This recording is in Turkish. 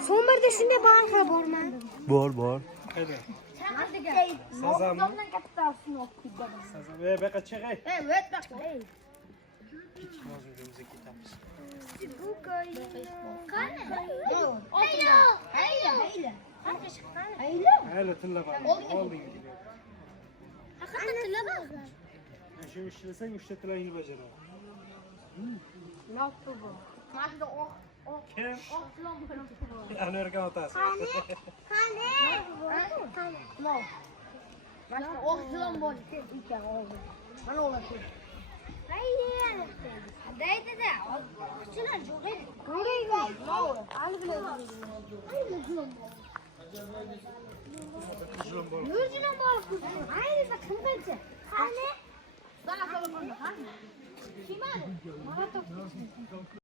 Somer de şimdi bağır ha borma. Bağır bağır. Evet. Sazam mı? Sazam. Ve bak açık. Evet bak. Hayla tilla bak. Holding gibi. Hakkında tilla bak. Şimdi işlesen müşterilerin bacarı. Ne yaptı bu? Maar ze och, och, Kim? Ja, nu är det gammalt alltså. Kalle! Kalle! Kalle! No. Maar ze och slomboll till Ica och Man håller sig. Hayır. Dede de. Şuna jure. Jure var. Al bile. Hayır slomboll. Yüzüne balık kuzu. Hayır bak kımbırcı. Anne. Bana kalın bunu. Kim alır? Bana toplu.